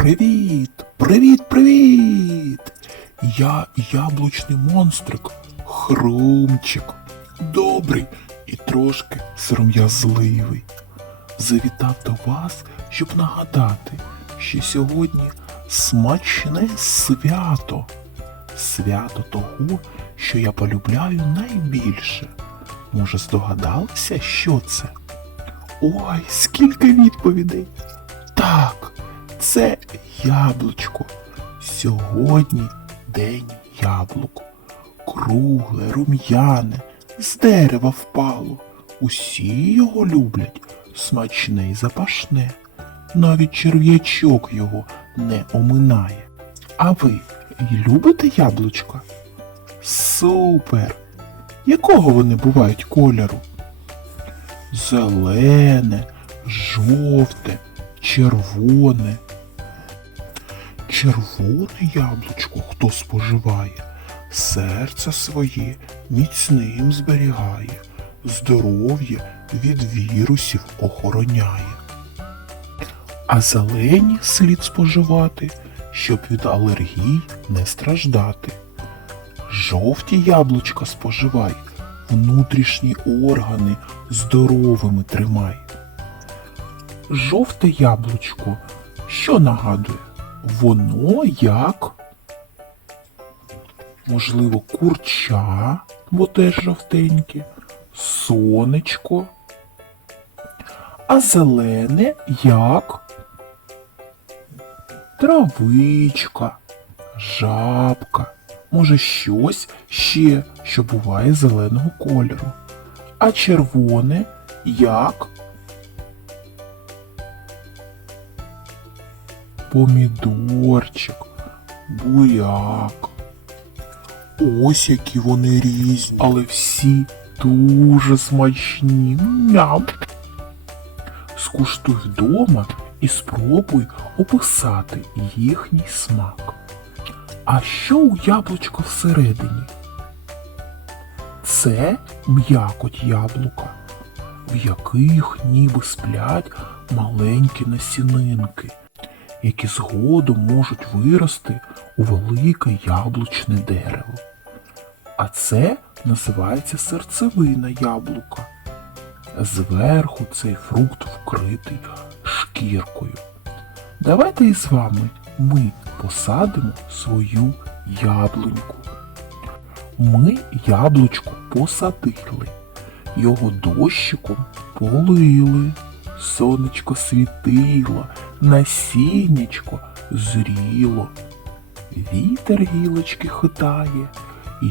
Привіт! Привіт, привіт! Я яблучний монстрик, хрумчик, добрий і трошки сором'язливий. Завітав до вас, щоб нагадати, що сьогодні смачне свято. Свято того, що я полюбляю найбільше. Може, здогадалися, що це? Ой, скільки відповідей! Так, це яблучко. Сьогодні день яблук. Кругле, рум'яне, з дерева впало. Усі його люблять, смачне й запашне. Навіть черв'ячок його не оминає. А ви любите яблучка? Супер! Якого вони бувають кольору? Зелене, жовте, червоне. Червоне яблучко хто споживає, серце своє міцним зберігає, здоров'я від вірусів охороняє. А зелені слід споживати, щоб від алергій не страждати. Жовті яблучка споживай, внутрішні органи здоровими тримай. Жовте яблучко, що нагадує? Воно як, можливо, курча, бо теж жовтеньке, сонечко, а зелене як травичка, жабка, може щось ще, що буває зеленого кольору. А червоне як помідорчик, буряк. Ось які вони різні, але всі дуже смачні. Ням. Скуштуй вдома і спробуй описати їхній смак. А що у яблучка всередині? Це м'якоть яблука, в яких ніби сплять маленькі насінинки, які згодом можуть вирости у велике яблучне дерево. А це називається серцевина яблука. Зверху цей фрукт вкритий шкіркою. Давайте із вами ми посадимо свою яблуньку. Ми яблучко посадили, його дощиком полили, сонечко світило, насіннячко зріло. Вітер гілочки хитає,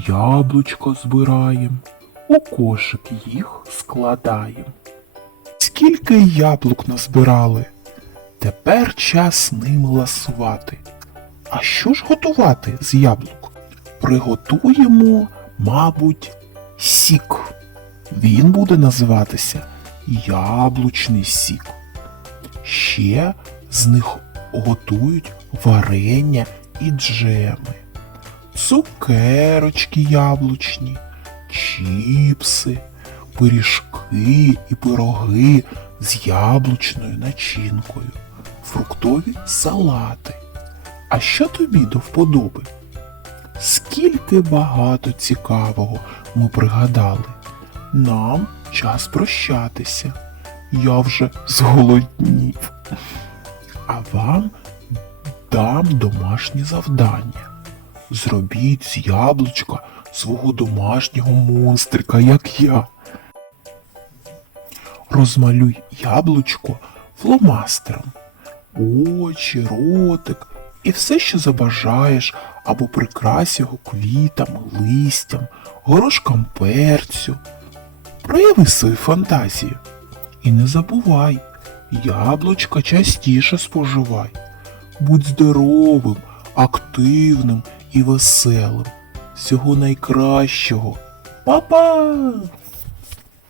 яблучко збираєм, у кошик їх складаєм. Скільки яблук назбирали? Тепер час ними ласувати. А що ж готувати з яблук? Приготуємо, мабуть, сік. Він буде називатися яблучний сік. Ще з них готують варення і джеми, цукерочки яблучні, чіпси, пиріжки і пироги з яблучною начинкою, фруктові салати. А що тобі до вподоби? Скільки багато цікавого ми пригадали. Нам час прощатися. Я вже зголоднів. А вам дам домашнє завдання. Зробіть з яблучка свого домашнього монстрика, як я. Розмалюй яблучко фломастером. Очі, ротик і все, що забажаєш, або прикрась його квітами, листям, горошком перцю. Прояви свою фантазію. І не забувай, яблучка частіше споживай. Будь здоровим, активним і веселим. Всього найкращого. Па-па!